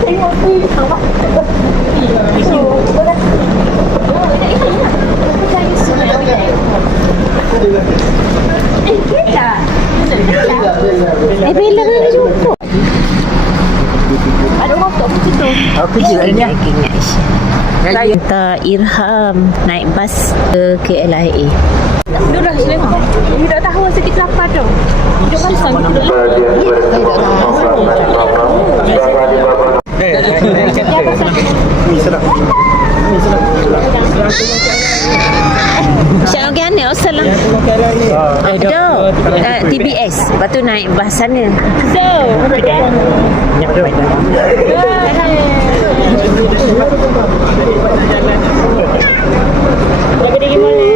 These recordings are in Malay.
Tengok ni awak. Itu berat. Oh, ini ingat. Saya suka. Kita. Bila nak jumpa? Ada motor begitu. Aku juga ni. Saya Irham naik bas ke KLIA. Sudah selesai. Tidak tahu sedikit apa tu. Hidup pasang. Siapa yang ni? Assalam. TBS. Lepas tu naik bas sana. So, lagi di mana?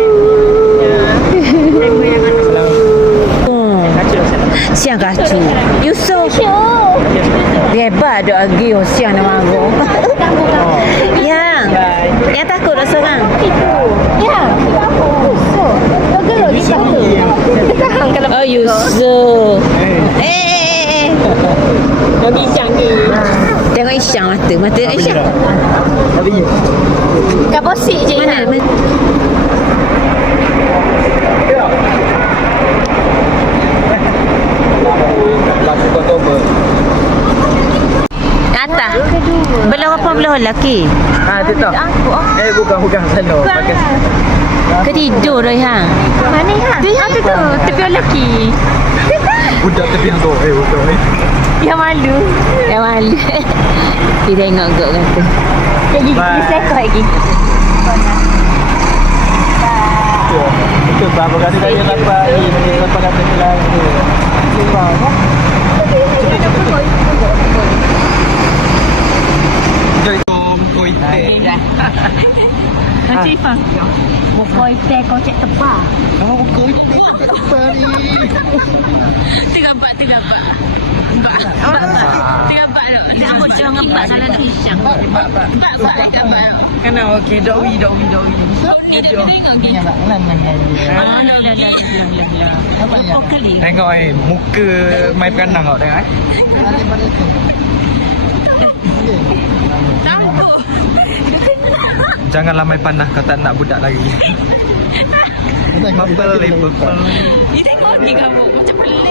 Siang kacu. Yusuf. Hebat dok lagi siang nama aku. Yang takut dah seorang. Ya. Oh Yusuf. Bagi Isyang ni. Tengok Isyang mata Isyang. Kak posik je mana? Atas. Belum apa belum lelaki. Dia tahu. Bukan sana. Pakai Ketidur dah hang. Mana hang? Tu tepi lelaki. budak tepi yang tu. Betul ni. Yang malu. Dia tengok kau kata. Jadi selekor lagi. Itu berapa kali tadi dapat ini lepas kata kelas tu. Lupa kan? Macam apa? Bokoi teh kau cek tepa. Oh, bokoi teh tepa ni. Tergampak. Tergampak lo. Dah aku jangan gampak salah dah Isyang. Gampak. Kena okey, doi. Ni dah tengok ni. Dah. Apa kali? Tengok muka main peranang kau tengok Tahu. Janganlah main panah kau tak nak budak lagi. Bubble. Ni tengok ni kamu macam pelik.